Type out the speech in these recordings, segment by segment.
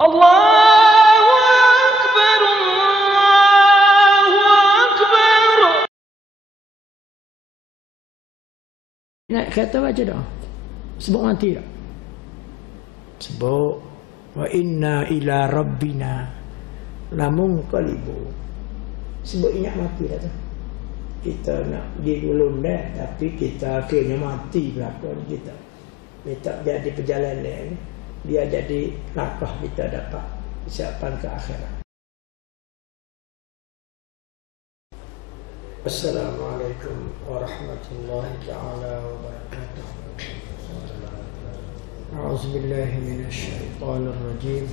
Allahu Akbar, Allahu Akbar. Nak kata baca dah. Sebut mati tak? Sebut wa inna ila rabbina lamunqalibun. Sebut ingat mati dah tu. Kita nak pergi gulung dah, tapi kita akhirnya mati belakang kita. Dia tak jadi perjalanan ni. Dia jadi langkah kita dapat persiapan ke akhirat. Assalamualaikum warahmatullahi ta'ala wabarakatuh. A'udzubillahi minasyaitonir rajim.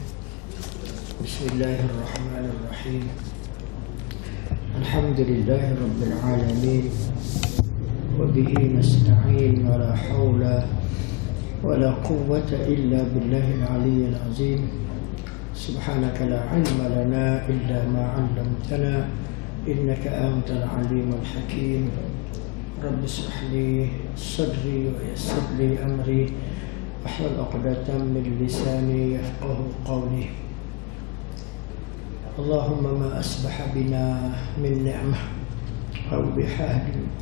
Bismillahirrahmanirrahim. Alhamdulillahi rabbil alamin. Wa bihi nasta'in wa la hawla ولا قوة إلا بالله العلي العظيم سبحانك لا علم لنا إلا ما علمتنا إنك أنت العليم الحكيم رب اشرح لي صدري ويسر لي أمري واحلل عقدة من لساني يفقه قولي اللهم ما أصبح بنا من نعمة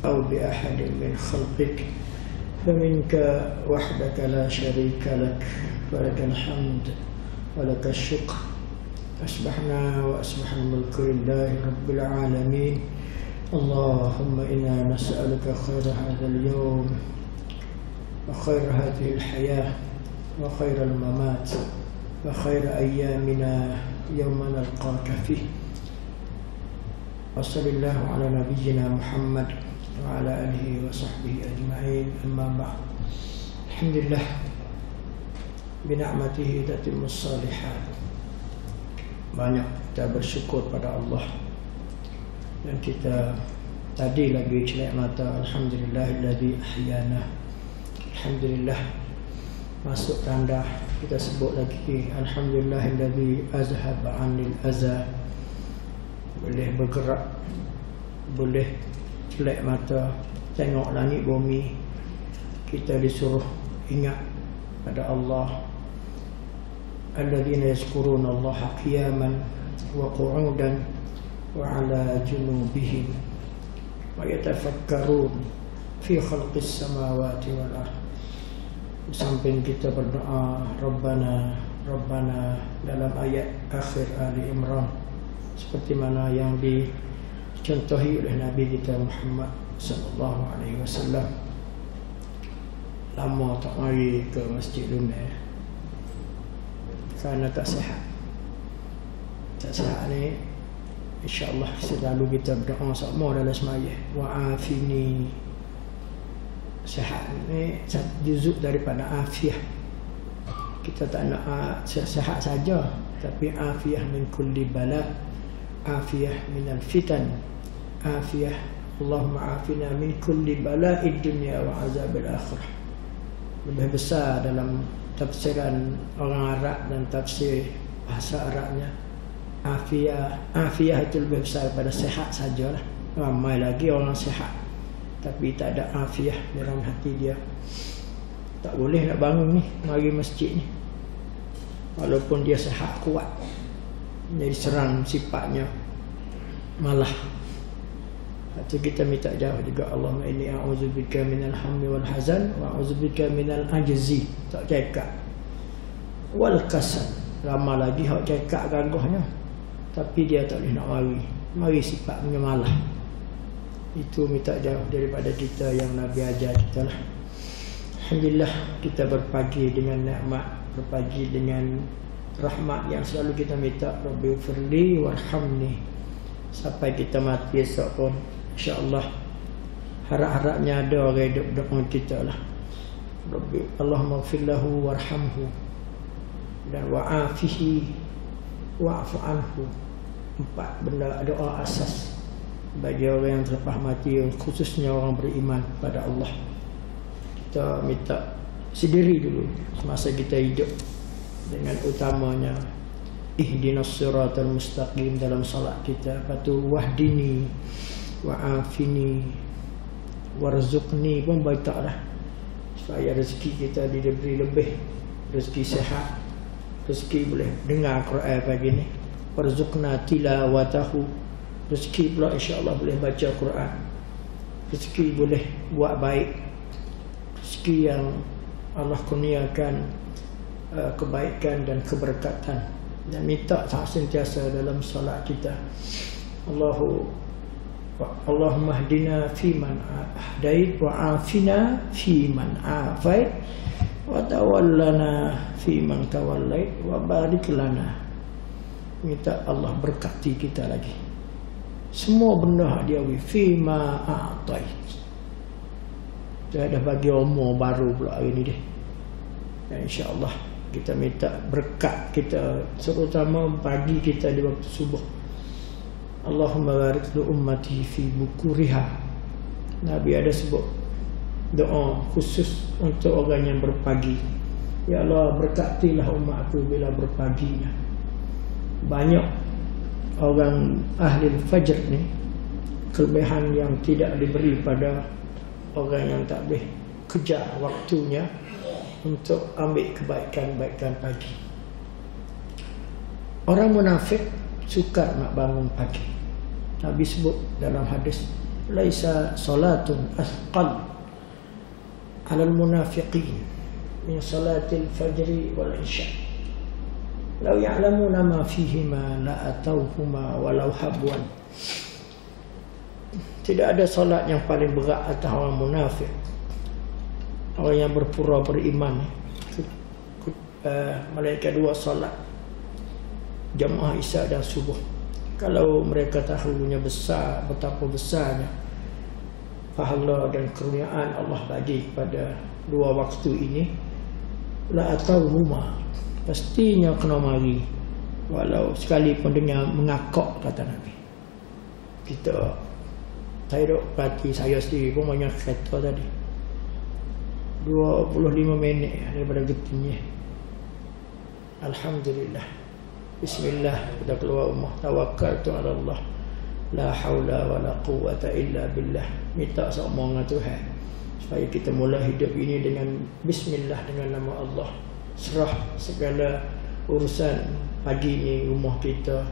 أو بأحد من خلقك فمنك وحدك لا شريك لك ولك الحمد ولك الشكر أصبحنا وأصبح الملك لله رب العالمين اللهم إنا نسألك خير هذا اليوم وخير هذه الحياة وخير الممات وخير أيامنا يوم نلقاك فيه وصلى الله على نبينا محمد وعلى آله وصحبه أجمعين أما بعد الحمد لله بنعمته تتم الصالحات. Banyak kita bersyukur pada Allah. Dan kita tadi lagi celak mata, alhamdulillahilladzi ahyana. Alhamdulillah masuk tanda kita sebut lagi alhamdulillahilladzi azhaba 'anil adza. Boleh bergerak, boleh celak mata, tengok langit bumi, kita disuruh ingat pada Allah. Alladzina yazkuruna Allah qiyaman wa qu'udan wa 'ala junubihim wa yatafakkarun fi khalqis samawati wal ardh. Samping kita berdoa Rabbana Rabbana dalam ayat akhir Ali Imran, seperti mana yang dicontohi oleh Nabi kita Muhammad sallallahu alaihi wasallam. Lama tak mari ke Masjid Lunar kerana tak sihat. Tak sihat ni insya-Allah selalu kita berdoa sama dalam sembahyang. Wa'afini. Sihat ni juzuk daripada afiah. Kita tak nak sihat saja, tapi afiah min kulli bala, afiah minal fitan, afiyah Allahumma afina min kulli bala'id dunya wa azabil akhirah. Lebih besar dalam tafsiran orang Arab dan tafsir bahasa Arabnya, afiyah itu lebih besar daripada sihat sajalah. Ramai lagi orang sihat tapi tak ada afiyah dalam hati dia. Tak boleh nak bangun ni mari masjid ni walaupun dia sihat kuat, jadi serang sifatnya malah. Itu kita minta jauh juga. Allahumma inni a'udzubika minal hammi wal hazan wa a'udzubika minal ajzi, tak cekak, wal kasal. Lama lagi hak cekak gagahnya tapi dia tak boleh nak mari sifatnya malah. Itu minta jauh daripada kita yang Nabi ajar kita lah. Alhamdulillah kita berpagi dengan nikmat, berpagi dengan rahmat yang selalu kita minta, Rabbi firli warhamni, sampai kita mati esok pun insya-Allah. Harap-harapnya ada orang hidup doa kita lah. Rabbi Allahumma ighfir lahu warhamhu dan wa'afihi wa'fu anhu. 4 benda doa asas bagi orang yang terlepas mati, khususnya orang beriman pada Allah. Kita minta sendiri dulu semasa kita hidup, dengan utamanya ihdinas siratal mustaqim dalam solat kita. Lepas tu wahdini wa'afini warzuqni pun baca dah, supaya rezeki kita diberi lebih, rezeki sihat, rezeki boleh dengar Quran pagi ni. Warzuqna tilawatahu, rezeki pula insya-Allah boleh baca Quran. Rezeki boleh buat baik, rezeki yang Allah kurniakan kebaikan dan keberkatan. Dan minta sentiasa dalam solat kita, Allahumma hdina fiman hadait wa afina fiman afait wa tawallana fiman tawallait wa barik lana. Minta Allah berkati kita lagi. Semua benda dia fima a'tait. Dia dah bagi umur baru pula hari ni dia. Dan insya-Allah kita minta berkat kita, terutama pagi kita di waktu subuh. Allahumma barik li ummati fi bukuriha. Nabi ada sebut doa khusus untuk orang yang berpagi. Ya Allah, berkatilah umatku bila berpaginya. Banyak orang ahli fajr ni kelebihan yang tidak diberi pada orang yang tak boleh kejar waktunya untuk ambil kebaikan-kebaikan pagi. Orang munafik sukar nak bangun pagi. Nabi sebut dalam hadis, laisa salatun asqal 'alal munafiqin min salatil fajri wal isya. Law ya'lamuna ma fihima la atawhuma walau habwan. Tidak ada solat yang paling berat atas orang munafik, orang yang berpura beriman. Mereka dua solat jamaah isya dan subuh. Kalau mereka tahunya besar, betapa besarnya pahala dan kurniaan Allah bagi pada dua waktu ini, la atauhuma, pastinya kena mari, walau sekalipun dengan mengakak, kata Nabi. Saya duk perhati saya sendiri pun banyak kereta tadi 25 minit daripada getinya. Alhamdulillah, bismillah, kita keluar rumah, tawakkaltu ala Allah, la haula wala quwwata illa billah. Minta sama dengan Tuhan supaya kita mula hidup ini dengan bismillah, dengan nama Allah. Serah segala urusan pagi ini, rumah kita,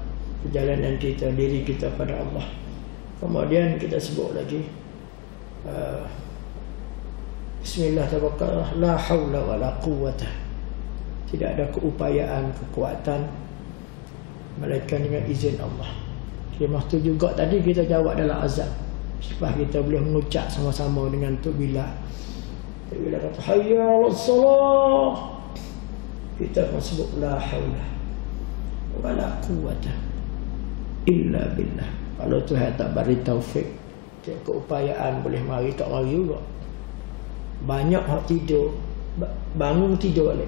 perjalanan kita, diri kita pada Allah. Kemudian kita sebut lagi bismillah, tawakkalna, la haula wala quwwata. Tidak ada keupayaan, kekuatan melainkan dengan izin Allah. Kemah tu juga tadi kita jawab dalam azan, supaya kita boleh mengucap sama-sama dengan Tok Bilal. Tok Bilal kata hayya 'alas salah, kita pun sebut la haula wala quwwata illa billah. Kalau Tuhan tak beri taufik, keupayaan boleh mari, tak mari juga. Banyak hak tidur, bangun tidur balik,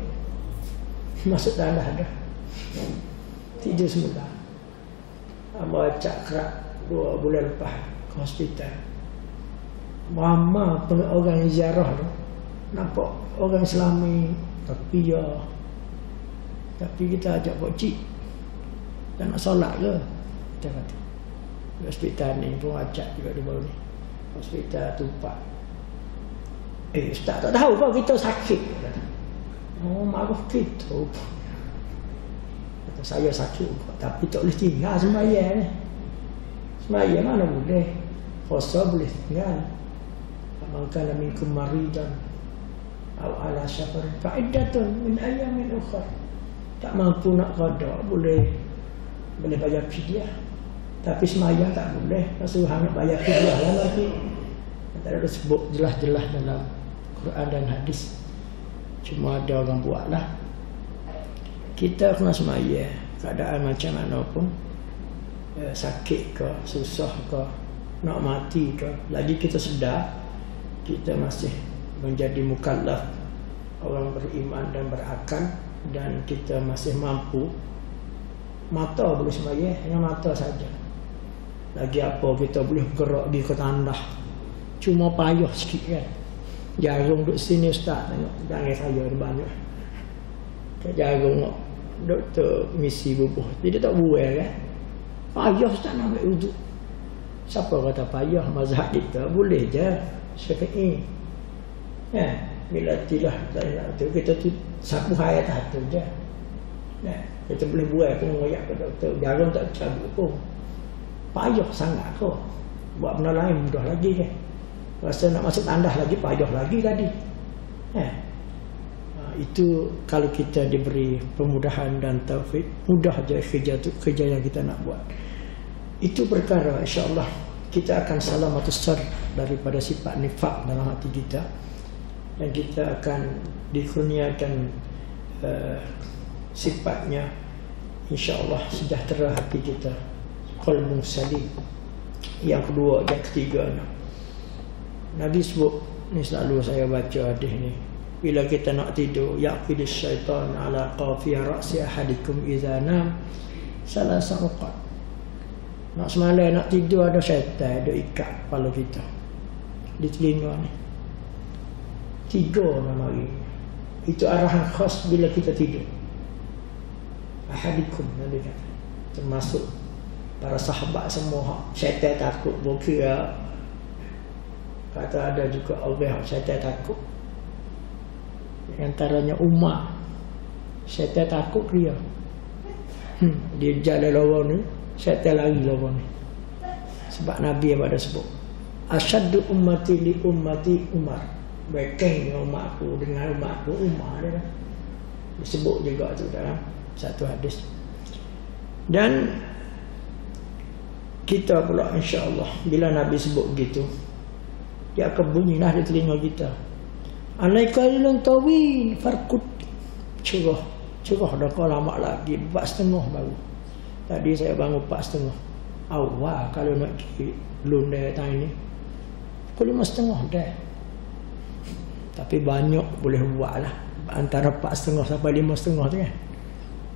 masuk tanah dah, tidur semula. Abah cak kerak 2 bulan lepas ke hospital. Mama pun orang ziarah tu, nampak orang Islami tapi kita ajak Pak Cik, tak nak solat ke? Kita kata hospital ni pun ajak juga di bawah ni, hospital Tupak. Ustaz tak tahu kau kita sakit. Oh, marah kita. Kata saya sakit tapi tak boleh tinggal sembahyang ni. Sembahyang mana boleh, puasa boleh tinggal. Maka minkum maridan aw ala safar fa'iddatun min ayyamin ukhra. Tak mampu nak qada boleh bayar fidyah. Tapi sembahyang tak boleh, suruh nak bayar fidyah lah lagi. Tak ada sebut jelas-jelas dalam Quran dan hadis. Cuma ada orang buatlah. Kita kena sembahyang keadaan macam mana pun, sakit ke, susah ke, nak mati ke, lagi kita sedar kita masih menjadi mukallaf, orang beriman dan berakal, dan kita masih mampu. Mata boleh sembahyang, hanya mata saja. Lagi apa kita boleh bergerak pergi ke tandah, cuma payah sikit kan. Jarum duduk sini ustaz, tengok jangan saya ada banyak. Jarum doktor misi bubuh, dia tak buat kan. Payah ustaz nak ambil wuduk. Siapa kata payah? Mazhab kita boleh je. Syafi'i. Bila tidak tu kita tu sapu hayat tu je. Nah, kita boleh buat pun ngoyak ke doktor, jarum tak cabut pun. Payah sangat kau. Buat benda lain mudah lagi kan. Rasa nak masuk tandas lagi payah lagi tadi. Itu kalau kita diberi pemudahan dan taufik, mudah je kerja yang kita nak buat. Itu perkara insya-Allah kita akan salamatus sar daripada sifat nifak dalam hati kita, dan kita akan dikurniakan sifatnya insya-Allah sejahtera hati kita, qalbun salim. Yang kedua, yang ketiga, Nabi sebut ni, selalu saya baca hadis ni, bila kita nak tidur, yaqidus syaitan ala qafiyah ra'si ahadikum idza nam salasa uqad. Nak semalam nak tidur ada syaitan ada ikat kepala kita di telinga ni 3 malam hari. Itu arahan khas bila kita tidur. Ahadikum Nabi kata, termasuk para sahabat semua, syaitan takut berkira. Kata ada juga orang syaitan takut, antaranya Umar, syaitan takut dia. Dia jalan lawan ni, syaitan lari lawan ni. Sebab Nabi yang ada sebut, asyaddu ummati li ummati Umar. Baiknya umat aku dengan umat aku Umar dia. Disebut juga tu dalam satu hadis. Dan kita pula insya-Allah bila Nabi sebut begitu, dia akan bunyilah di telinga kita, alaika ilun tawin farkut. Cerah dah kau lama lagi 4:30 baru. Tadi saya bangun 4:30. Awal kalau nak lundai time ni pukul 5:30 dah. Tapi banyak boleh buat lah, antara 4:30 sampai 5:30 tu kan.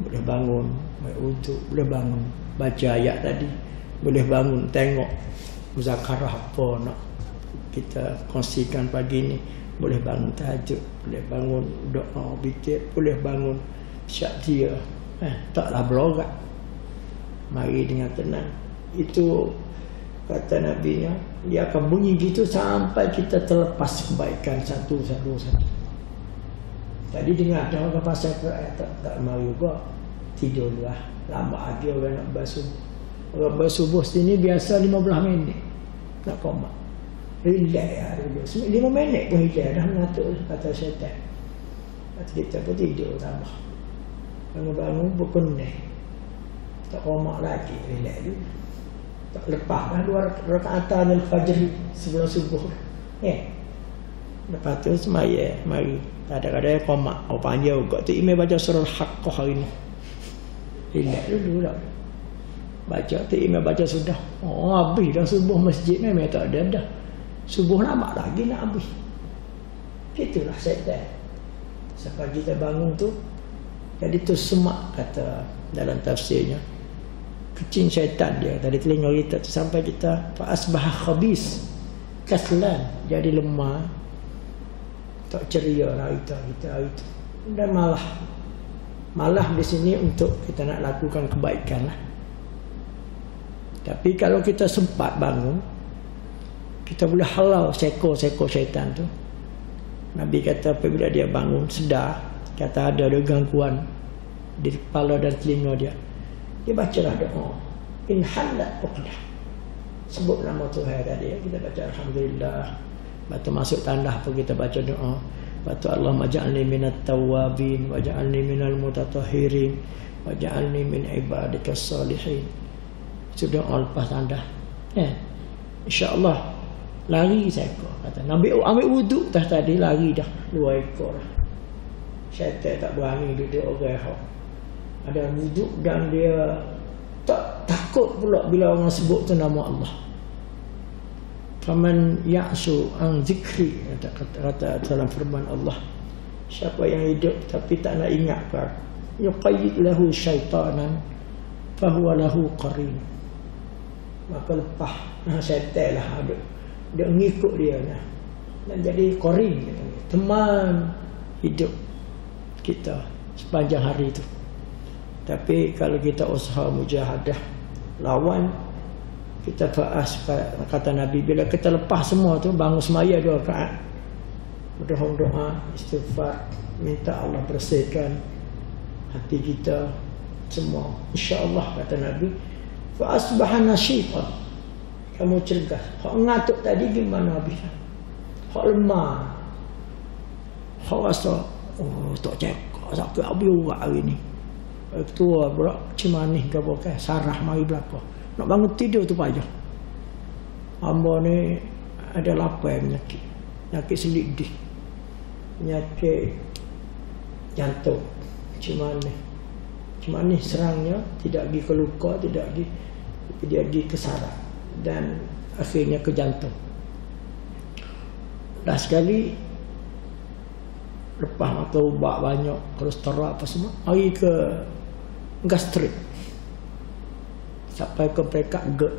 Boleh bangun buat wuduk, boleh bangun baca ayat tadi, boleh bangun tengok muzakarah apa nak kita kongsikan pagi ni, boleh bangun tahajud, boleh bangun doa zikir, boleh bangun syaktia. Taklah belorat, mari dengan tenang. Itu kata Nabi-Nya, dia akan bunyi gitu sampai kita terlepas kebaikan satu. Tadi dengar ada orang pasal tak mari juga, tidurlah. Lama lagi orang nak basuh. Orang bersubuh sini biasa 15 minit nak komat. Relax lah dulu. 5 minit pun relax dah mengatur kata syaitan. Kata kita pun tidur tambah. Bangun-bangun berkuning. Tak komat lagi, relax dulu. Tak lepas dah 2 rakaat al-fajr sebelum subuh. Lepas tu semaya mari. Kadang-kadang komat. Panjang juga tu email baca surah Al-Haqqah hari ni. Relax dulu lah. Baca tu email baca sudah. Habis dah subuh masjid memang tak ada dah. Subuh lama lagi nak habis. Itulah syaitan. Sampai kita bangun tu, jadi tu semak kata dalam tafsirnya. Kecing syaitan dia tadi telinga kita tu, sampai kita fa asbaha khabis kaslan, jadi lemah, tak ceria hari kita hari tu. Dan malah di sini untuk kita nak lakukan kebaikan lah. Tapi kalau kita sempat bangun, kita boleh halau seko-seko syaitan tu. Nabi kata apabila dia bangun sedar, kata ada gangguan di kepala dan telinga dia, dia bacalah doa, in halat uqdah, sebut nama Tuhan tadi. Kita baca alhamdulillah. Lepas tu masuk tandah pun kita baca doa. Lepas tu Allahumma ja'alni minat tawabin wa ja'alni minal mutatahhirin wa ja'alni min ibadikas salihin. Sudah lepas tandah. InsyaAllah lari seekor. Kata Nabi ambil wuduk tadi lari dah 2 ekor. Syaitan tak berani duduk orang. Ada wuduk dan dia tak takut pula bila orang sebut tu nama Allah. Faman ya'su an zikri, kata dalam firman Allah, siapa yang hidup tapi tak nak ingat kan, yuqayyid lahu syaitanan fahuwa lahu qarin, maka lepas syaitan lah dia ngikut dia lah, dan jadi qarin, teman hidup kita sepanjang hari itu. Tapi kalau kita usaha mujahadah lawan, kita fa'as, kata Nabi, bila kita lepas semua tu, bangun semaya 2 rakaat, berdoa, istighfar, minta Allah bersihkan hati kita semua. InsyaAllah kata Nabi, fa asbaha nasyitan, kamu cergas. Hak ngatuk tadi gimana habisnya? Hak lemah, hak rasa tak cekak sakit habis urat hari ni. Tua pula cimanih ke apa, sarah mari belaka. Nak bangun tidur tu payah. Hamba ni ada lapar penyakit. Penyakit selidih. Penyakit jantung. Cimanih serangnya tidak pergi ke luka, tidak pergi, dia pergi ke saraf dan akhirnya ke jantung. Dah sekali lepas makan ubat banyak, kolesterol apa semua, mari ke gastrik. Sampai ke peringkat GERD.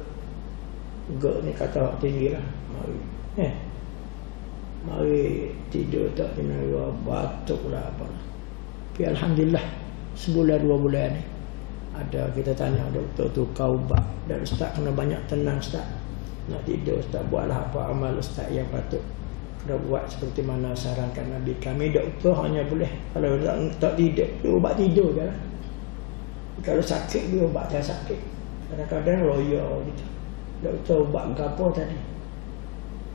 GERD ni kata tinggi lah. Mari tidur tak kena batuk lah apa. Tapi alhamdulillah sebulan 2 bulan ni ada kita tanya doktor tu kau ubat dan ustaz kena banyak tenang ustaz. Nak tidur ustaz buatlah apa amal ustaz yang patut kena buat seperti mana sarankan Nabi kami. Doktor hanya boleh kalau tak tidur dia ubat tidur je lah. Kalau sakit dia ubat tak sakit. Kadang-kadang loyo gitu. Doktor ubat apa tadi?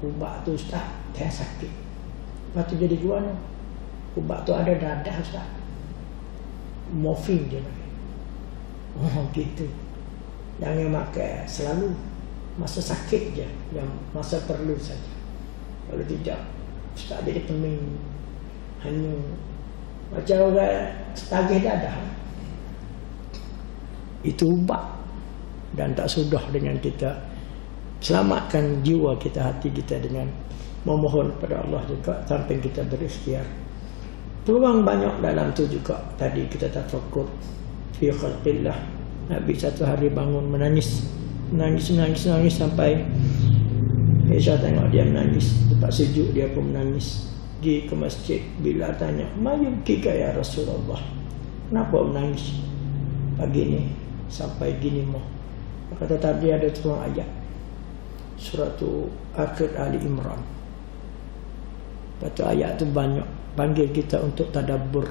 Ubat tu ustaz tak sakit. Lepas tu jadi gimana? Ubat tu ada dadah ustaz. Morfin je pakai. Gitu. Jangan makan selalu. Masa sakit je, yang masa perlu saja. Kalau tidak, ustaz jadi pening, hanyut. Macam orang setagih dadah. Itu ubat. Dan tak sudah dengan kita selamatkan jiwa kita, hati kita dengan memohon kepada Allah juga sampai kita berikhtiar. Peluang banyak dalam tu juga. Tadi kita tafakkur fi khalqillah. Nabi satu hari bangun menangis sampai Aisyah tengok dia menangis. Tempat sejuk dia pun menangis. Pergi ke masjid. Bila tanya, "Mayubkika ya Rasulullah?" Kenapa menangis pagi ni sampai gini mau? Kata tadi ada turun ayat surah tu akhir Ali Imran. Lepas ayat tu banyak panggil kita untuk tadabbur.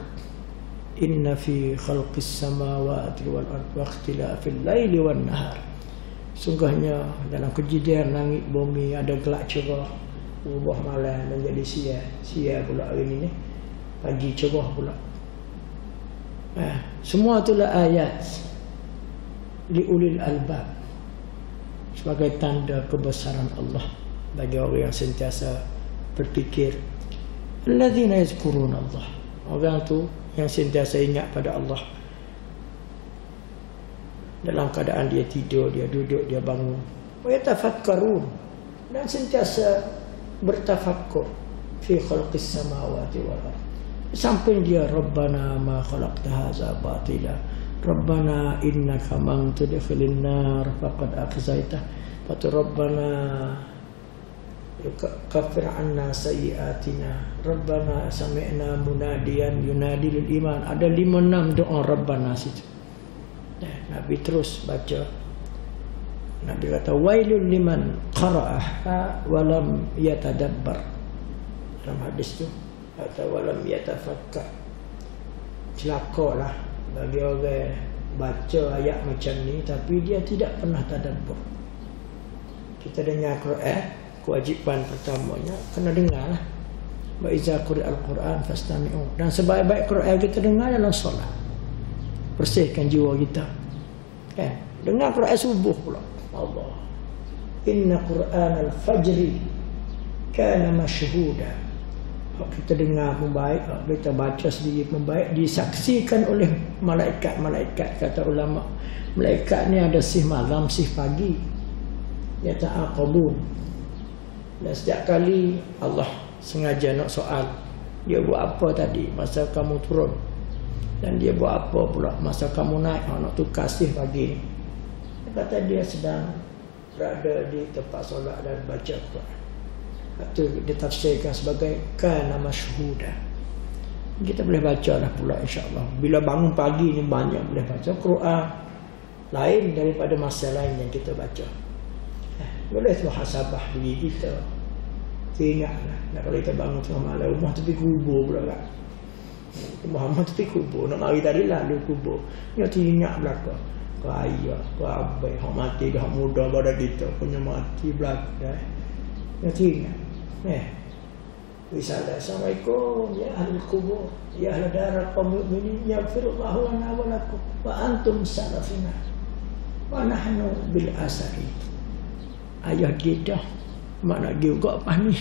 Inna fi khalqis samawati wal ardi wa ikhtilafil laili wan nahar. Sungguhnya dalam kejadian langit bumi ada gelap cerah, berubah malam menjadi siang pula hari ni, pagi cerah pula. Semua itulah ayat liulil albab, sebagai tanda kebesaran Allah bagi orang yang sentiasa berfikir. Alladzina yazkuruna Allah, orang tu yang sentiasa ingat pada Allah dalam keadaan dia tidur, dia duduk, dia bangun. Wa yatafakkarun, dan sentiasa bertafakkur fi khalqis samawati wal ardh. Sampai dia Rabbana ma khalaqta hadza batila, Rabbana innaka man tudkhilin nar faqad akhzaitah, wa Rabbana kaffir anna sayyiatina, Rabbana sami'na munadiyan yunadi lil iman. Ada 5-6 doa Rabbana situ. Nabi terus baca. Nabi kata wailul liman qara'aha wa lam yatadabbar. Dalam hadis tu kata walam yatafakkar. Celakalah bagi orang baca ayat macam ni tapi dia tidak pernah tadabbur. Kita dengar Quran, kewajipan pertamanya kena dengarlah. Wa iza quri'al Quran fastami'u. Dan sebaik-baik Quran kita dengar dalam solat. Bersihkan jiwa kita. Kan? Dengar Quran subuh pula. Allah. Inna Quran al-fajri kana mashhuda. Kalau kita dengar pun baik, kalau kita baca sendiri pun baik, disaksikan oleh malaikat-malaikat. Kata ulama, malaikat ni ada sih malam, sih pagi. Yata'aqabun. Dan setiap kali Allah sengaja nak soal, dia buat apa tadi masa kamu turun, dan dia buat apa pula masa kamu naik, nak tukar sih pagi ni. Kata dia sedang berada di tempat solat dan baca Quran. Itu ditafsirkan sebagai kana masyhuda. Kita boleh baca lah pula insya-Allah. Bila bangun pagi ni banyak boleh baca Quran lain daripada masa lain yang kita baca. Boleh muhasabah diri kita. Ingatlah, kalau kita bangun tengah malam, rumah tu pergi kubur pula kan. Muhammad tu kubur, nak mari tadi lalu kubur. Dia tinyak belakang. Kaya, kabai, hak mati dah muda pada kita punya mati belakang. Dia tinyak. Misalnya, Assalamualaikum ya ahli kubur, ya ahli darah kaum mukminin, yaghfirullahu lana wa lakum wa antum salafuna wa nahnu bil asari. Ayah dia dah mak nak juga apa ni.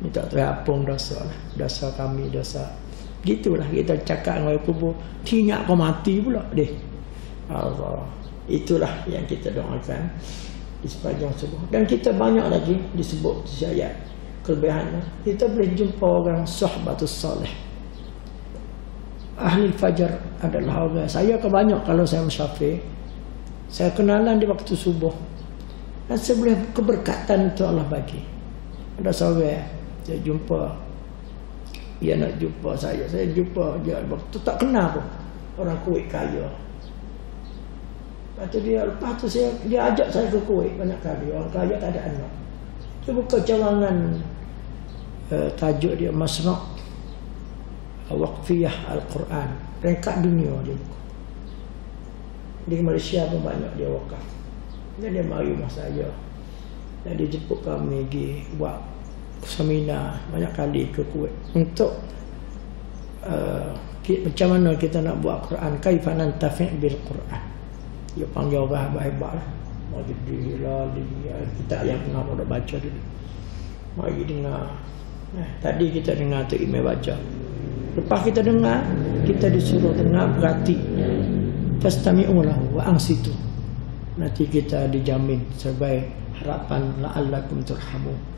Minta terapung dosa lah. Dosa kami, dosa. Gitulah kita cakap dengan kubur. Tinyak kau mati pula deh. Allah. Itulah yang kita doakan di sepanjang subuh. Dan kita banyak lagi disebut di ayat kelebihannya. Kita boleh jumpa orang sahabatus salih. Ahli fajar adalah orang. Saya kebanyak kalau saya musafir. Saya kenalan di waktu subuh. Dan saya boleh keberkatan itu Allah bagi. Ada seorang saya jumpa, dia nak jumpa saya jumpa dia waktu tak kenal pun, orang Kuwait kaya. Lepas tu dia ajak saya ke Kuwait banyak kali. Orang kaya tak ada anak. Dia buka cawangan, tajuk dia Masna' Waqfiyah Al-Quran, peringkat dunia dia buka. Di Malaysia pun banyak dia wakaf. Dan dia mari rumah saya. Dan dia jemput kami pergi buat seminar banyak kali ke Kuwait untuk macam mana kita nak buat Quran, kaifa nantafi' bil Quran. Dia panggil orang hebat lah. Mari dilah kita yang pernah pada baca dulu. Mari dengar. Tadi kita dengar tu Imam baca. Lepas kita dengar, kita disuruh dengar berarti. Fastami'u lahu wa ansitu. Nanti kita dijamin sebagai harapan la'allakum turhamun.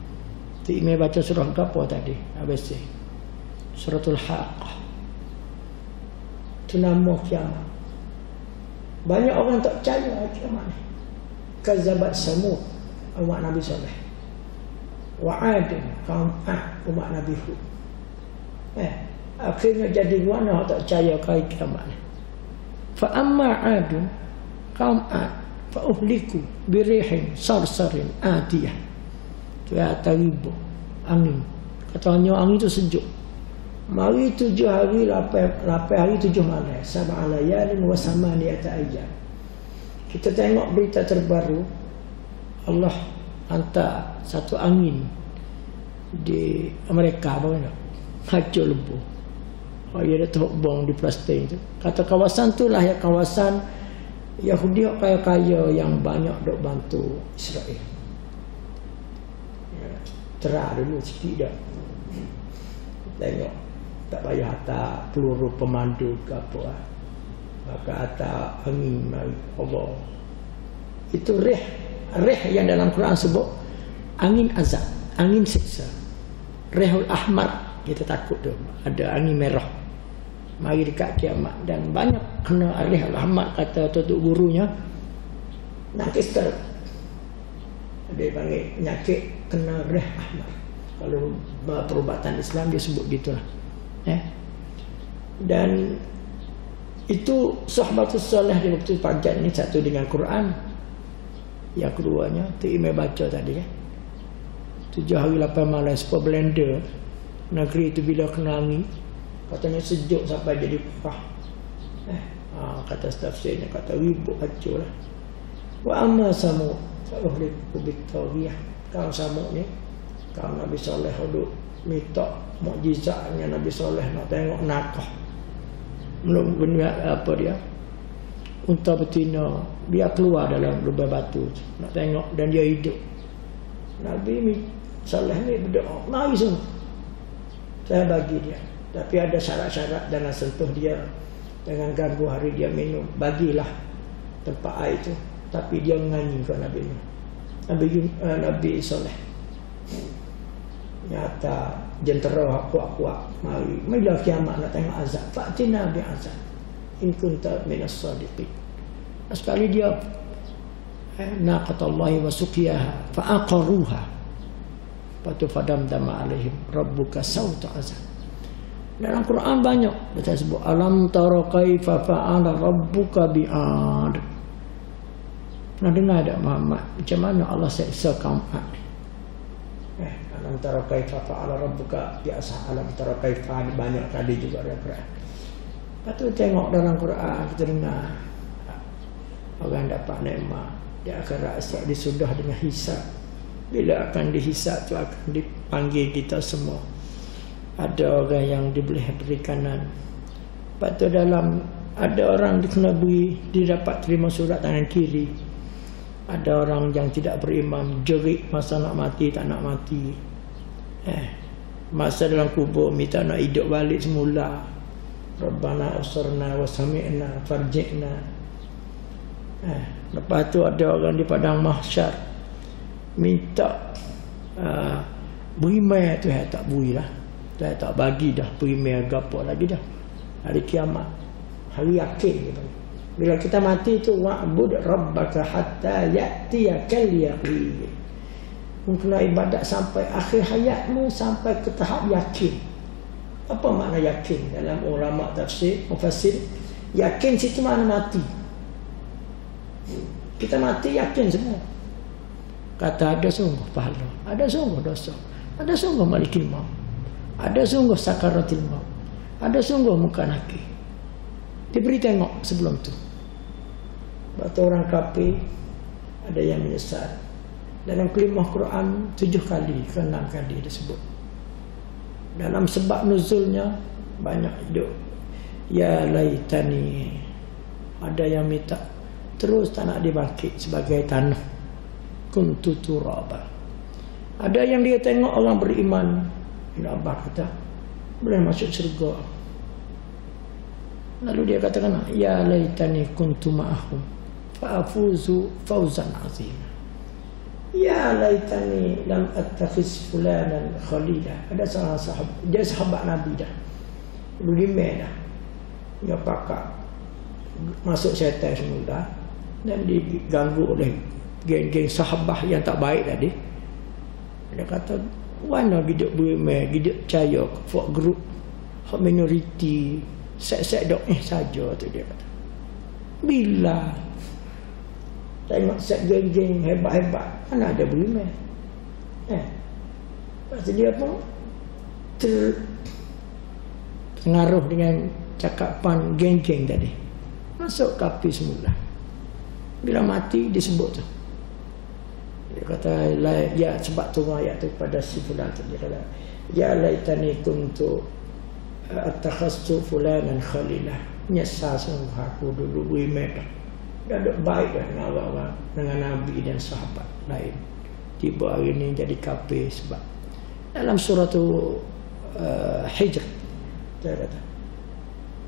Itu Imam baca surah apa tadi? ABC. Suratul Haqqah. Itu nama kiamat. Banyak orang tak percaya kiamat ni. Kazabat Samud, umat Nabi Saleh. Wa 'ad, kaum 'ad, umat Nabi Hud. Akhirnya jadi mana tak percaya kai kiamat ni. Fa amma 'ad, kaum 'ad, fa uhliku birihin sarsarin atiyah. Tu ataribu angin. Katanya angin tu sejuk. Mari 7 hari 8 hari 7 malam. Sab'a layalin wa samaniyata ayyam. Kita tengok berita terbaru. Allah hantar satu angin di Amerika bagaimana? Hancur lebur. Dia ada terbang di Palestin tu. Kata kawasan tu lah ya kawasan Yahudi kaya-kaya yang banyak dok bantu Israel. Terah dulu sikit dah. Tengok tak payah hantar peluru pemandu ke apa lah. Maka hantar angin mari Allah. Itu rih yang dalam Quran sebut angin azab, angin siksa. Rihul ahmar, kita takut tu ada angin merah. Mari dekat kiamat. Dan banyak kena rihul ahmar, kata tutup gurunya nakis ter. Dia panggil penyakit kena rih ahmar. Kalau perubatan Islam dia sebut gitulah. Dan itu sahabatus salih di waktu fajar ni, satu dengan Quran, yang keduanya tu Imam baca tadi 7 hari 8 malam sebab blender negeri itu bila kena angin katanya sejuk sampai jadi kurah. Kata tafsirnya kata ribut hancur lah. Wa amma Samud fa uhliku bitawiyah. Kaum Samud ni kaum Nabi Saleh duduk minta mukjizatnya Nabi Saleh nak tengok nakah. Belum benar apa dia? Unta betina dia keluar dalam lubang batu nak tengok dan dia hidup. Nabi Saleh ni berdoa, mari semua saya bagi dia, tapi ada syarat-syarat, jangan sentuh dia, jangan ganggu hari dia minum, bagilah tempat air itu, tapi dia menyanyi ke Nabi Saleh. Nyata jentera kuat-kuat, marilah kiamat nak tengok azab, fa'tina bi azab in kunta minas sadiqin. Sekali dia naqatallahi wa suqiyaha fa'aqaruha patu fadamdama alaihim rabbuka sawta azab. Dalam Quran banyak baca sebut alam tara kaifa fa'ala rabbuka bi'ad. Pernah dengar tak Muhammad macam mana Allah seksa kaum Ad? Alam tara kaifa fa'ala rabbuka bi ashab, alam tara kaifa, banyak kali juga dalam Quran. Lepas tu tengok dalam Quran, kita dengar orang dapat nikmat di akhirat disudah dengan hisab. Bila akan dihisab tu akan dipanggil kita semua. Ada orang yang beri kanan. Lepas tu ada orang kena beri, dia dapat terima surat tangan kiri. Ada orang yang tidak beriman, jerit masa nak mati, tak nak mati. Masa dalam kubur minta nak hidup balik semula. Rabbana usirna wa sami'na farji'na. Lepas tu ada orang di padang mahsyar minta beriman tu, tak beri lah. Tak bagi dah beriman gapo lagi dah. Hari kiamat, hari yakin gitu. Bila kita mati tu, wa'bud rabbaka hatta ya'tiyakal yaqin. Kena ibadat sampai akhir hayatmu, sampai ke tahap yakin. Apa makna yakin? Dalam ulama tafsir, mufassir, yakin situ makna mati. Kita mati yakin semua. Kata ada sungguh pahala, ada sungguh dosa, ada sungguh malikil maut, ada sungguh sakaratil maut, ada sungguh muka nakir. Diberi tengok sebelum tu. Waktu orang kafir ada yang menyesal. Dalam kelimah Quran 7 kali ke 6 kali disebut. Dalam sebab nuzulnya banyak hidup. Ya laitani. Ada yang minta terus tak nak dibangkit sebagai tanah. Kuntu turaba. Ada yang dia tengok orang beriman, Ibn Abbas kata boleh masuk syurga. Lalu dia katakan, ya laitani kuntu ma'ahum fa'afuzu fawzan azim. Ya laitani lam attakhiz fulanan khalila. Ada seorang sahabat, dia sahabat Nabi dah, beriman dah, dia pakak masuk syaitan semula dan diganggu oleh geng-geng sahabat yang tak baik tadi. Dia kata, mana hidup beriman, hidup percaya, for group, for minority, set-set dok saja tu, dia kata. Bila tengok set geng-geng hebat-hebat, mana ada beriman. Lepas dia pun terpengaruh dengan cakapan geng-geng tadi, masuk kafir semula. Bila mati disebut tu, dia kata, ya, sebab tu ayat tu pada si fulan tu, dia kata, ya laitani kuntu atakhastu fulanan khalilah. Nyesal sungguh aku dulu beriman dah duk baik dah dengan orang-orang, dengan Nabi dan sahabat lain. Tiba hari ni jadi kafir sebab dalam surah tu Hijr, dia kata,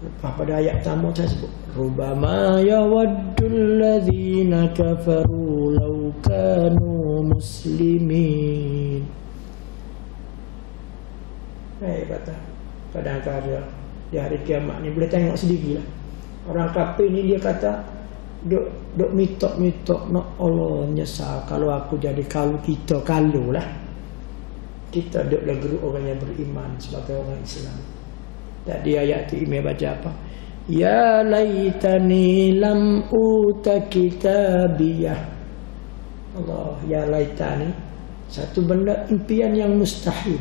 lepas pada ayat pertama saya sebut, rubama yawaddul ladzina kafaru law kanu muslimin. Kata kadang-kadang di hari kiamat ni boleh tengok sendirilah. Orang kafir ni dia kata duk mitok nak Allah nyesal kalau aku jadi, kalau lah kita duk dalam grup orang yang beriman sebagai orang Islam. Tadi ayat tu Imam baca apa? Ya laitani lam uta kitabiyah. Allah, ya laitani, satu benda impian yang mustahil.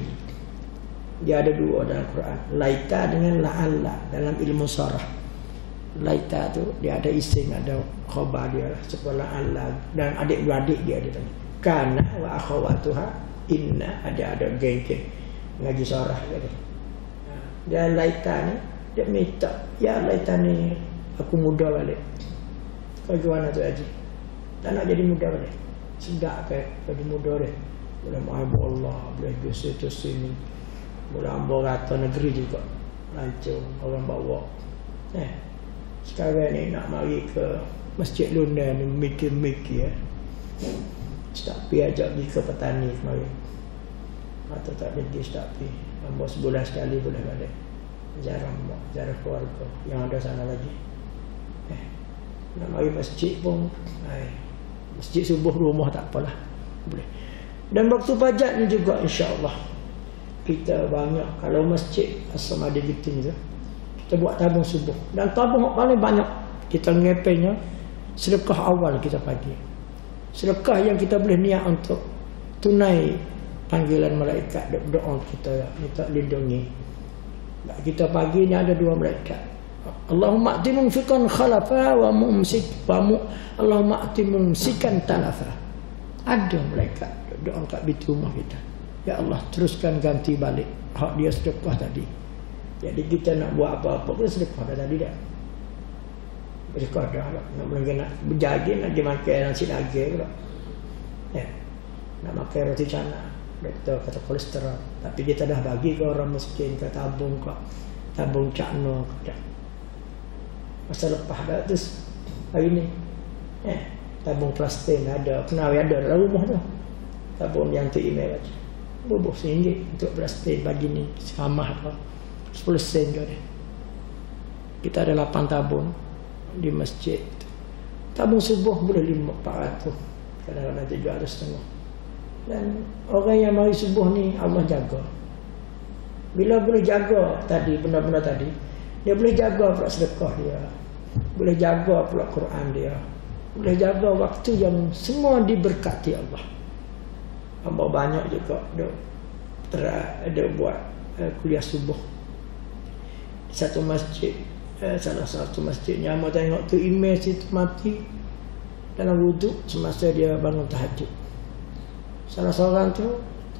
Dia ada dua dalam Quran, laita dengan la'alla dalam ilmu sarah. Laita tu dia ada isim, ada khabar dia lah, seperti la'alla, dan adik-beradik dia ada tadi. Kana wa akhawatuha inna, ada geng-geng ngaji sarah dia. Dan laita ni dia minta, ya laita ni aku muda balik. Kau gimana tu Haji? Tak nak jadi muda balik. Sedap ke jadi muda dia. Boleh ma'abu Allah, boleh biasa tu sini, boleh ambil rata negeri juga, lancung orang bawa. Sekarang ni nak mari ke Masjid Luna ni mikir-mikir. Tak pergi ajak pergi ke petani kemarin, atau tak pergi, tak pergi. Ambil sebulan sekali boleh balik. Jarang keluarga yang ada sana lagi. Nak mari masjid pun, masjid subuh rumah tak apalah, boleh. Dan waktu pajak ni juga insya-Allah kita banyak, kalau masjid asam ada gitu ni, kita buat tabung subuh. Dan tabung paling banyak kita ngepenya sedekah awal kita pagi. Sedekah yang kita boleh niat untuk tunai panggilan malaikat doa kita minta lindungi. Kita pagi ni ada 2 malaikat. Allahumma ati mumsikan khalafa wa mumsik Allahumma ati mumsikan talafa. Ada malaikat doa kat pintu rumah kita. Ya Allah, teruskan ganti balik hak dia sedekah tadi. Jadi kita nak buat apa-apa pun sedekah dah tadi dah. Sedekah dah lah. Nak mungkin nak berjaga, nak pergi makan nasi daging pula. Ya. Nak makan roti canai. Doktor kata kolesterol. Tapi kita dah bagi ke orang miskin, ke tabung cakno ke dah. Masa lepas dah tu hari ni. Tabung plastik ada, kenal ada dalam rumah tu. Tabung yang tu email baca. Bubuh RM1 untuk plastik bagi ni sama apa. 10 sen je dia. Kita ada 8 tabung di masjid. Tabung subuh boleh 400. Kadang-kadang 750. Dan orang yang mari subuh ni Allah jaga. Bila boleh jaga tadi benda-benda tadi, dia boleh jaga pula sedekah dia. Boleh jaga pula Quran dia. Boleh jaga waktu yang semua diberkati Allah. Hamba banyak juga ada buat kuliah subuh. Satu masjid, salah satu masjidnya hamba tengok tu email situ mati dalam wuduk semasa dia bangun tahajud. Salah seorang tu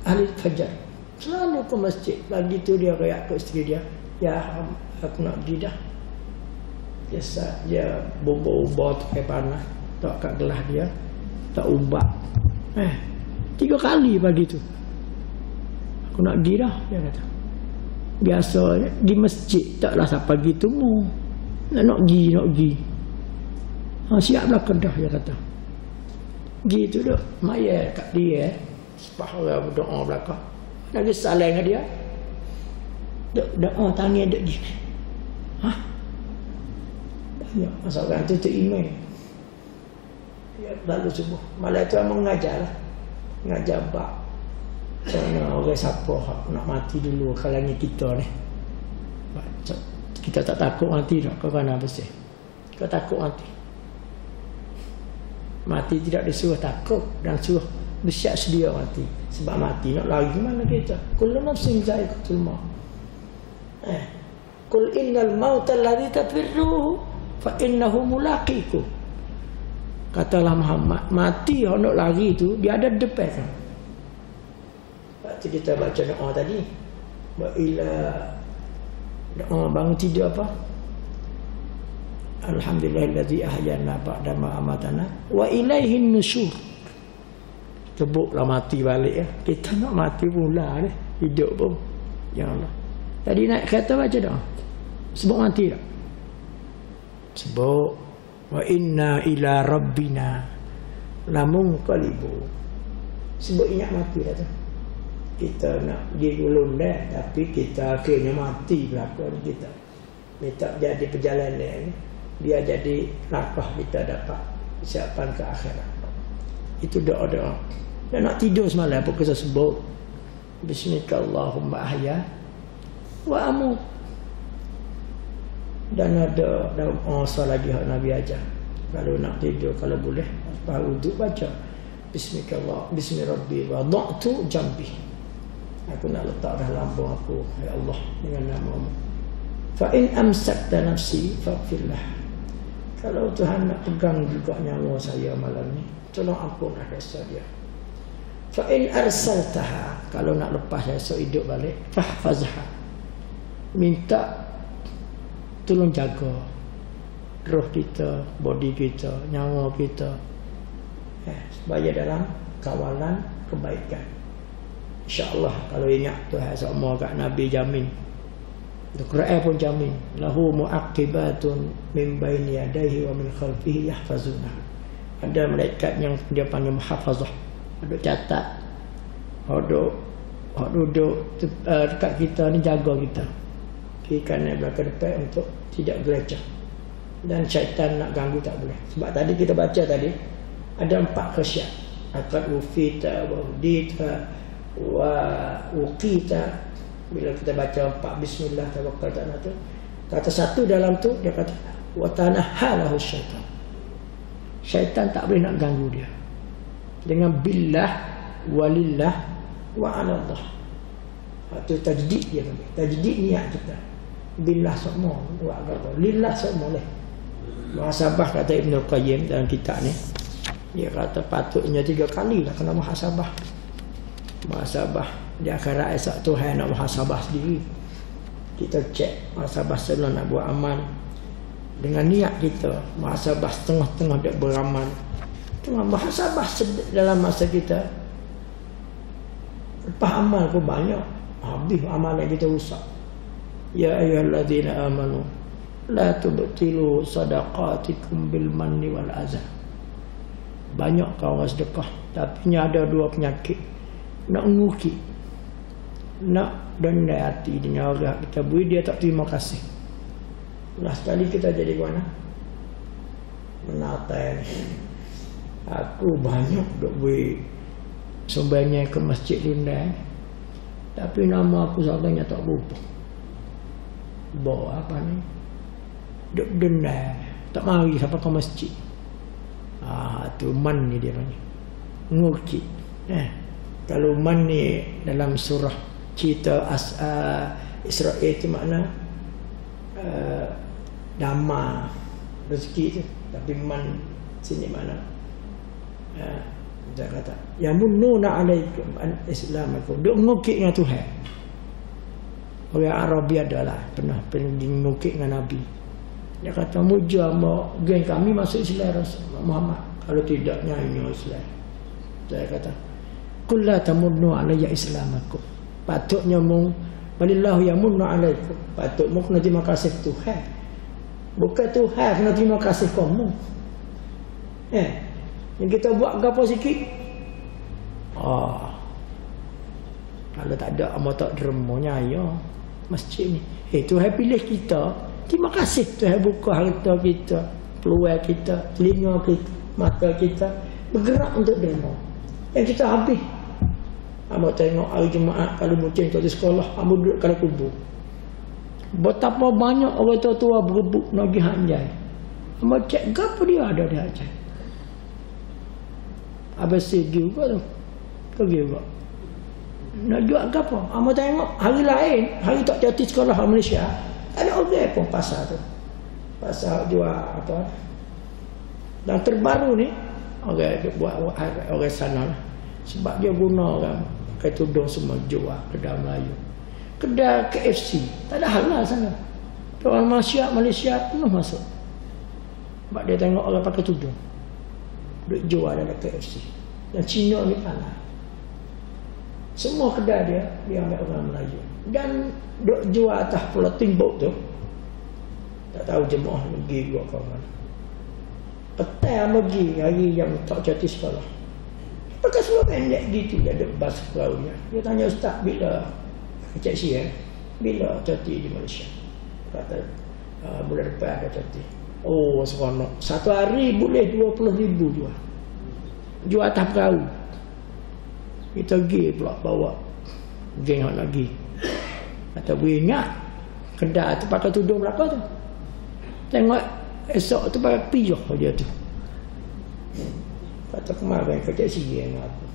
ahli fajar, selalu ke masjid. Lagi tu dia rakyat ke isteri dia, ya aku nak pergi dah. Biasa dia bobo-bobo tu kayak panas, tak kat gelas dia, tak ubah. 3 kali pagi tu aku nak pergi dah, dia kata. Biasa di masjid taklah siapa pergi temu. Nak pergi. Siaplah kedah, dia kata. Gitu duk maya kat dia sepah orang berdoa belakang. Lagi salah dengan dia. Doa tangan duk gini. Banyak masalah tu email. Ya lalu subuh. Malam tu mengajar lah. Mengajar bab. Soalnya orang siapa nak mati dulu kalangan kita ni. Kita tak takut mati tak? Kau kan apa sih? Kau takut mati? Mati tidak disuruh takut dan suruh bersiap sedia mati. Sebab mati nak lari ke mana kita? Kullu nafsin za'iqatul maut. Qul innal mauta alladhi tafirruhu fa innahu mulaqikum. Katalah Muhammad, mati yang nak lari tu dia ada depan kan. Waktu kita baca doa tadi, wa ila doa bangun tidur apa? Alhamdulillahillazi ahyana ba'da ma amatana wa ilaihin nusyur. Tebuklah mati balik ya. Kita nak mati pula ni, hidup pun. Ya Allah. Tadi naik kereta baca dah. Sebut mati tak? Sebut wa inna ila rabbina lamunqalibu. Sebut ingat mati dah tu. Kita nak pergi gulung dah, tapi kita akhirnya mati belakang kita. Minta jadi perjalanan ni. Dia jadi langkah kita dapat persiapan ke akhirat. Itu doa-doa. Dan nak tidur semalam apa kita sebut Bismillahirrahmanirrahim ahya wa amut. Dan ada doa lagi yang Nabi ajar. Kalau nak tidur, kalau boleh lepas wuduk baca Bismillah, Bismillahirrahmanirrahim wa da'tu jambi. Aku nak letak dah lambung aku, ya Allah, dengan nama-Mu. Fa in amsakta nafsi faghfirlah. Kalau Tuhan nak pegang juga nyawa saya malam ni, tolong ampunlah dosa dia. Fa in arsaltaha, kalau nak lepas saya hidup balik, fahfazha. Minta tolong jaga roh kita, body kita, nyawa kita, supaya dalam kawalan kebaikan. InsyaAllah kalau ingat Tuhan semua kat Nabi jamin. Quran pun jamin. Lahu mu'aqibatun min baini yadayhi wa min khalfihi yahfazuna. Ada malaikat yang dia panggil muhafazah. Duduk catat. Duduk dekat kita ni, jaga kita. Kiri kanan belakang depan untuk tidak gelecah. Dan syaitan nak ganggu tak boleh. Sebab tadi kita baca tadi ada 4 khasyat. Aqad wufita wa hudita wa uqita. Bila kita baca 4 bismillah tawakkaltu ala tu, kata satu dalam tu dia kata wa tanahalahu syaitan. Syaitan tak boleh nak ganggu dia. Dengan billah walillah wa 'ala Allah. Itu tajdid dia panggil. Tajdid niat kita. Billah semua buat apa? Lillah semua leh. Muhasabah kata Ibnu Qayyim dalam kitab ni. Dia kata patutnya 3 kali lah kena muhasabah. Muhasabah di akhirat esok Tuhan nak muhasabah sendiri. Kita cek muhasabah sebelum nak buat amal. Dengan niat kita muhasabah setengah-tengah dak beramal. Cuma muhasabah dalam masa kita lepas amal pun banyak, habis amal yang kita rusak. Ya ayyuhalladzina amanu la tubtilu sadaqatikum bil manni wal adza. Banyak kau orang sedekah, tapi ada 2 penyakit. Nak ngukit, nak dendai hati dengan orang kita beri dia tak terima kasih. Lah sekali kita jadi mana? Menatai. Aku banyak duk beri sumbangan ke masjid Lundai, tapi nama aku sebenarnya tak berubah. Bawa apa ni? Duk dendai, tak mari sampai ke masjid. Tu man ni dia panggil. Ngukit. Kalau man ni dalam surah cerita Israel itu makna dama rezeki tu, tapi man sini mana dia kata ya mununa alaikum an islamakum, duk ngukit dengan Tuhan. Orang Arabi adalah pernah pergi ngukit dengan Nabi. Dia kata muja mau geng kami masuk Islam Muhammad, kalau tidak nyanyi Islam. Saya kata qul la tamunnu alayya islamakum, patutnya mu walillahu yamunnu alaikum, patut mu kena terima kasih Tuhan, bukan Tuhan kena terima kasih kamu. Yang kita buat gapo sikit, kalau tak ada amat tak dermonya ya masjid ni. Tuhan pilih kita, terima kasih Tuhan buka harta kita, peluang kita, telinga kita, mata kita bergerak untuk derma. Yang kita habis amat tengok hari Jumaat kalau muncul di sekolah, amat duduk kalau kubur. Betapa banyak orang tua-tua berebut nak pergi hanjai. Amat cek gapo dia ada di hanjai. Habis pergi juga tu. Pergi juga. Nak jual gapo? Amat tengok hari lain, hari tak cuti sekolah Malaysia, ada orang pun pasar tu. Pasar jual apa? Dan terbaru ni orang buat orang sana lah. Sebab dia guna orang pakai tudung semua jual kedai Melayu. Kedai KFC tak ada halal sana. Orang Malaysia penuh masuk. Sebab dia tengok orang pakai tudung duk jual dalam KFC. Dan Cina ni halal. Semua kedai dia ambil orang Melayu. Dan duk jual atas pulau timbuk tu. Tak tahu jemaah pergi juga ke mana. Petang pergi hari yang tak cuti sekolah. Pakai seluar pendek gitu dia ada bas perahu dia. Dia tanya ustaz bila Cik Syed bila cuti di Malaysia. Kata bulan depan ada cuti. Oh seronok. Satu hari boleh 20,000 jual. Jual atas perahu. Kita pergi pula bawa geng nak pergi. Kata boleh ingat kedai tu pakai tudung belakang tu. Tengok esok tu pakai piyah dia tu. Kata kemarin kerja sini dengan aku.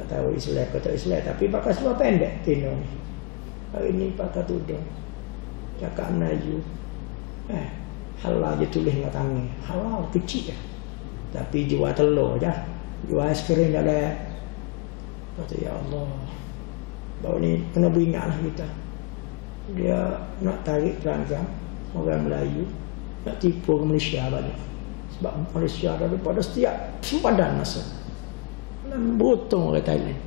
Tak tahu Islam ke tak Islam, tapi pakai seluar pendek tino ni. Hari ni pakai tudung. Cakap Melayu. Halal je tulis dengan tangan. Halal kecil je. Tapi jual telur je. Jual aiskrim tak ada. Kata ya Allah. Baru ni kena beringatlah kita. Dia nak tarik pelanggan orang Melayu, nak tipu ke Malaysia balik. Sebab Malaysia daripada setiap padan masa dan beruntung orang Thailand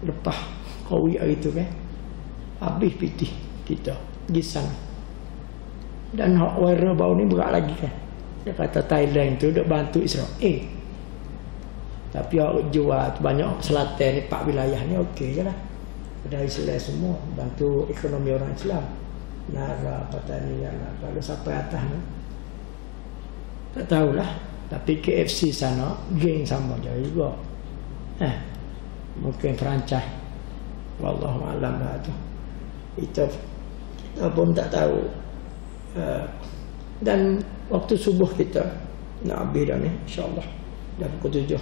lepas Covid hari tu kan habis pitih kita gisang. Dan hak wara bau ni berat lagi kan. Dia kata Thailand tu duk bantu Israel, tapi hak jual banyak selatan ni 4 wilayah ni okey je lah. Dari Islam semua bantu ekonomi orang Islam. Nara Pertanian kalau sampai atas ni tak tahulah. Tapi KFC sana geng sama je juga. Mungkin franchise. Wallahu a'lam lah tu. Kita pun tak tahu. Dan waktu subuh kita nak habis dah ni insya-Allah. Dah pukul 7.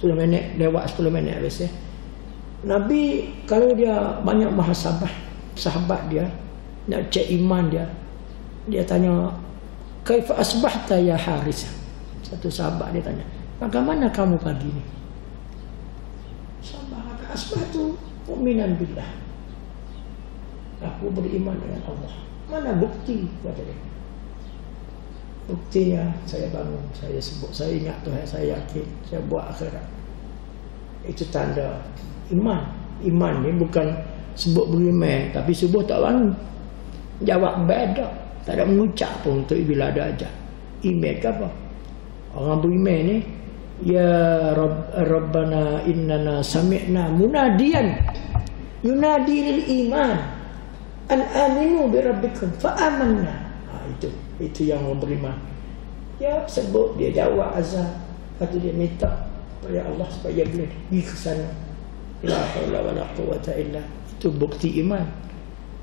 10 minit lewat 10 minit habis ya. Nabi kalau dia banyak muhasabah sahabat dia, nak cek iman dia, dia tanya, "Kaifa asbahta ya Haris?" Satu sahabat dia tanya, "Bagaimana kamu pagi ini?" Sahabat kata, "Asbahtu mu'minan billah." Aku beriman dengan Allah. Mana bukti? Kata dia. Buktinya saya bangun, saya sebut, saya ingat Tuhan, saya yakin, saya buat akhirat. Itu tanda iman. Iman ni bukan sebut beriman, tapi subuh tak bangun. Jawab beda, tak ada mengucap pun untuk bila ada ajar. Iman ke apa? Orang beriman ni, ya Rabbana innana sami'na munadiyan yunadi lil iman an aminu bi rabbikum fa amanna. Itu yang orang beriman. Ya sebut, dia jawab azan, kata dia minta kepada Allah supaya boleh pergi ke sana. La haula wala quwwata illa. Itu bukti iman.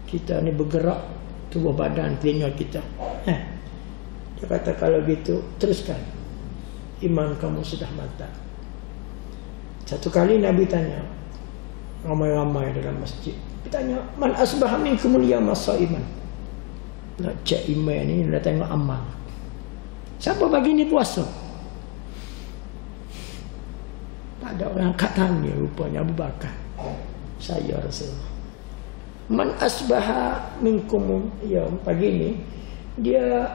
Kita ni bergerak, tubuh badan, telinga kita. Dia kata kalau gitu teruskan, iman kamu sudah mantap. Satu kali Nabi tanya ramai-ramai dalam masjid, dia tanya, "Man asbaha minkumul yawma sha'iman?" Nak cek iman ni, nak tengok amal. Siapa pagi ni puasa? Tak ada orang angkat tanya, rupanya Abu Bakar. Saya Rasulullah. Man asbaha minkum, ya pagi ni dia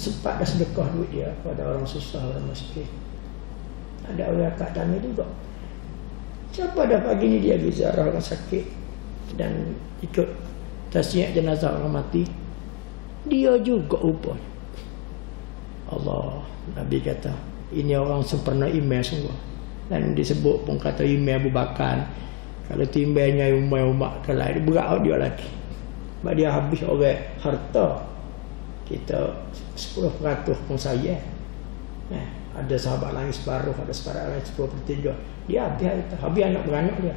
sempat dah sedekah duit dia pada orang susah, orang miskin. Ada orang angkat tanya juga. Siapa dah pagi ni dia pergi ziarah orang sakit dan ikut tasyiat jenazah orang mati? Dia juga rupanya. Allah, Nabi kata, ini orang sempurna iman semua. Dan disebut pun kata iman Abu Bakar. Kalau timbangnya umat-umat ke lain, berat dia lagi. Sebab dia habis orang harta. Kita 10% pun saya. Ada sahabat lain separuh, ada sahabat lain 10%. Dia habis harta, habis anak beranak dia.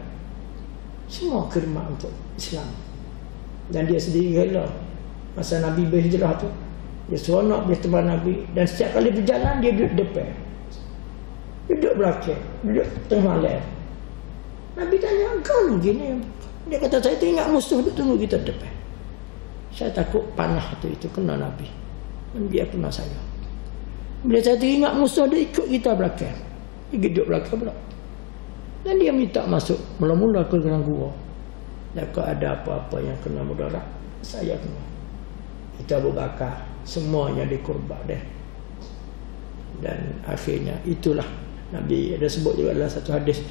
Semua khidmat untuk Islam. Dan dia sendiri rela. Masa Nabi berhijrah tu, dia seronok dia teman Nabi, dan setiap kali berjalan dia duduk depan, duduk belakang, duduk tengah left. Nabi tanya, "Kau begini?" Dia kata, "Saya teringat musuh duduk tunggu kita depan. Saya takut panah itu kena Nabi, dan dia kena saya. Bila saya teringat musuh dia ikut kita belakang, dia duduk belakang pula." Dan dia minta masuk mula-mula ke dalam gua. Dan kalau ada apa-apa yang kena mudarat, saya kena. Itu Abu Bakar, semuanya dikorban deh. Dan akhirnya itulah Nabi ada sebut juga dalam satu hadis.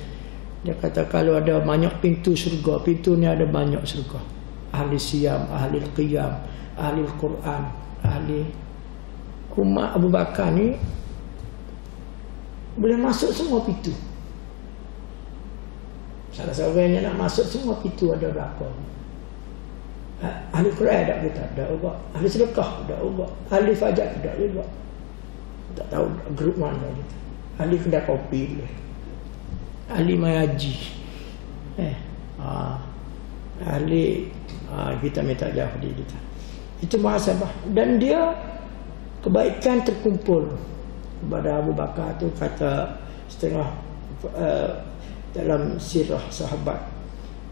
Dia kata kalau ada banyak pintu syurga, pintu ni ada banyak syurga. Ahli siyam, ahli qiyam, ahli Quran, ahli umat Abu Bakar ni boleh masuk semua pintu. Salah seorangnya nak masuk semua pintu ada belakang. Ahli Quran tak kita ada juga, ahli sedekah ada juga, ahli fajar ada juga. Tak tahu grup mana gitu. Ahli kedai kopi boleh, ahli mengaji, ahli kita minta jauh dia kita. Itu muhasabah. Dan dia kebaikan terkumpul kepada Abu Bakar tu, kata setengah dalam sirah sahabat,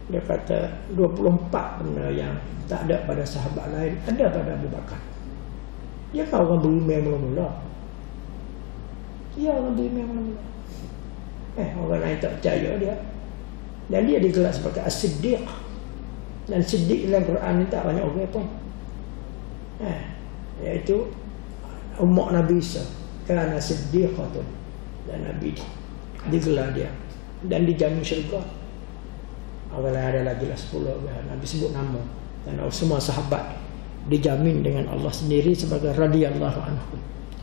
dia kata 24 benda yang tak ada pada sahabat lain ada pada Abu Bakar. Dia kan orang beriman mula-mula. Dia orang beriman mula-mula. Orang lain tak percaya dia. Dan dia digelar sebagai As-Siddiq. Dan Siddiq dalam Quran ni tak banyak orang pun. Iaitu umat Nabi Isa. Kerana Siddiqatun. Dan Nabi digelar dia. Dan dijamin syurga. Orang lain ada lagi lah 10 orang. Nabi sebut nama. Dan semua sahabat dijamin dengan Allah sendiri sebagai radhiyallahu anhu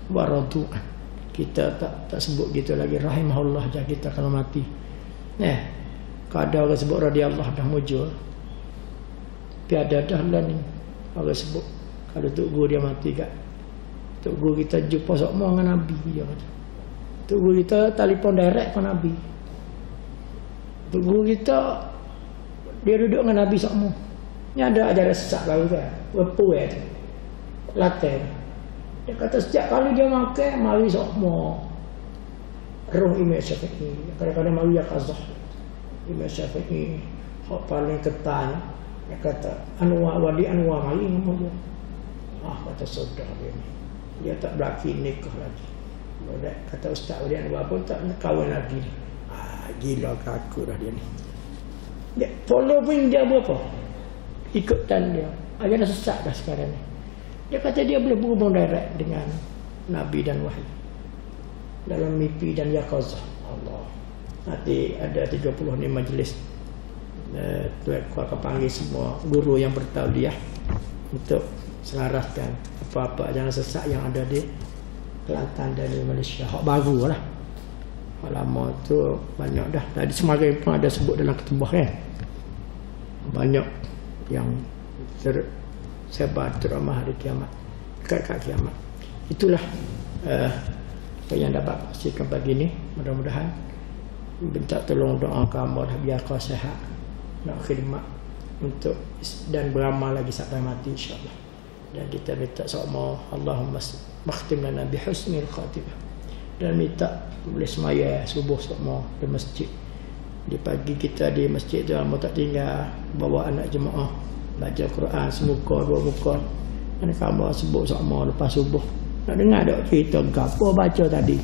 wa radu'an. Kita tak sebut gitu lagi, rahimahullah je kita kalau mati. Kalau ada orang sebut radhiyallahu dah mujur. Tiada dah lah ni orang sebut. Kalau Tok Guru dia mati kat, Tok Guru kita jumpa semua dengan Nabi dia kata. Tok Guru kita telefon direct ke Nabi. Tok Guru kita dia duduk dengan Nabi semua. Ni ada ajaran sesat baru kan, berpuai tu, latih. Dia kata setiap kali dia makan, mari semua roh Imam Syafi'i. Kadang-kadang mari Yaqazah. Imam Syafi'i hak paling ketan, dia kata Anwar Wali Anwar mari ngomong dia. Kata saudara dia ni. Dia tak berlaki nikah lagi. Kata Ustaz Wali Anwar pun tak nak kahwin lagi. Gila kaku dah dia ni. Dia follow pun dia berapa? Ikutan dia. Dia dah sesat dah sekarang ni. Dia kata dia boleh berhubung direct dengan Nabi dan Wahyu dalam mimpi dan yaqazah. Allah. Nanti ada 30 ni majlis. Tuan akan panggil semua guru yang bertauliah untuk selaraskan apa-apa jangan sesat yang ada di Kelantan dan di Malaysia. Hak baru lah. Hak lama tu banyak dah. Tadi semakin pun ada sebut dalam ketubah kan. Banyak yang tersebar teramah hari kiamat. Dekat kiamat. Itulah apa yang dapat pastikan pagi ni. Mudah-mudahan minta tolong doa kamu dah biar kau sihat nak khidmat untuk dan beramal lagi sampai mati insya-Allah. Dan kita minta sama Allahumma makhtim lana bi husnil khatimah. Dan minta boleh semaya subuh sama di masjid. Di pagi kita di masjid tu amat tak tinggal bawa anak jemaah baca Quran semuka dua muka. Kan kamu sebut sama lepas subuh. Nak dengar tak cerita gapo baca tadi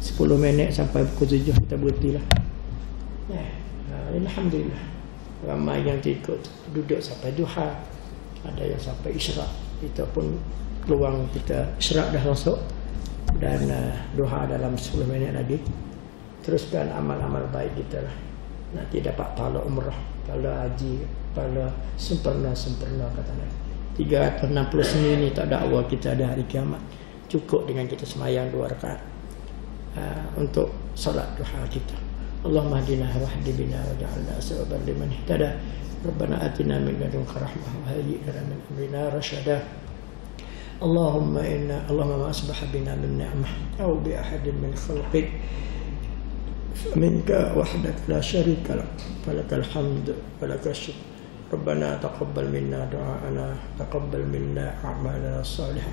10 minit sampai pukul 7 kita berhentilah. Alhamdulillah. Ramai yang ikut duduk sampai duha. Ada yang sampai isyraq. Kita pun peluang kita isyraq dah masuk. Dan duha dalam 10 minit lagi. Teruskan amal-amal baik kita lah. Nanti dapat pahala umrah, pahala haji, pahala sempurna kata Nabi. 360 seni ni tak dakwa kita ada hari kiamat. Cukup dengan kita semayang 2 rakaat untuk salat duha kita. Allahumma hadina wahdi bina waj'alna sababan liman ihtada. Rabbana atina min ladunka rahmah wa hayyi lana min amrina rashada. Allahumma ma asbaha bina min ni'mah aw bi ahadin min khalqik minka wahdak la syarika lak falakal hamd walakal syukr. Rabbana taqabbal minna du'aana taqabbal minna a'malana salihah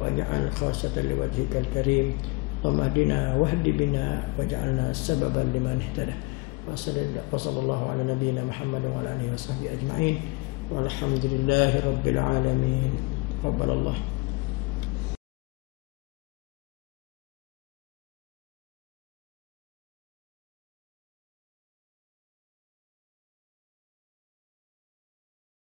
waj'al khasatan liwajhikal karim. Allahumma hdina wahdi bina waj'alna sababan liman ihtada. Wa sallallahu ala nabiyyina Muhammad wa ala alihi wa sahbihi ajma'in. Walhamdulillahi rabbil alamin. Rabbanallah.